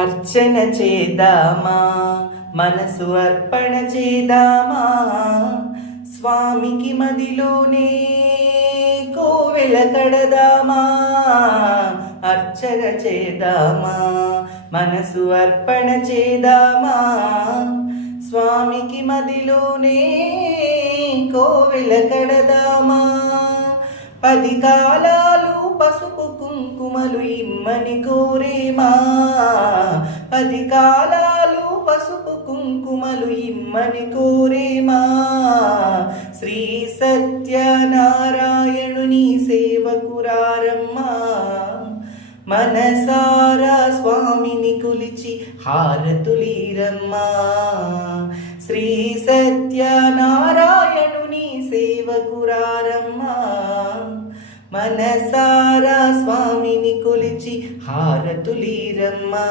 అర్చన చేద్దామా, మనసు అర్పణ చేద్దామా, స్వామికి మదిలోనే కోవెల కడదామా. అర్చన చేద్దామా, మనసు అర్పణ చేద్దామా, స్వామికి మదిలోనే కోవెల కడదామా. 10 కాలాలు పసుపు కుంకుమలు ఇమ్మని కోరేమా, 10 కాలాలు పసుపు కుంకుమలు ఇమ్మని కోరేమా. శ్రీ సత్యనారాయణుని సేవకురారమ్మా, మనసారా స్వామిని కొలిచి హారతులీరమ్మా. శ్రీ సత్యనారాయణుని సేవకురారమ్మా, మనసారా స్వామిని కొలిచి హారతులీరమ్మా.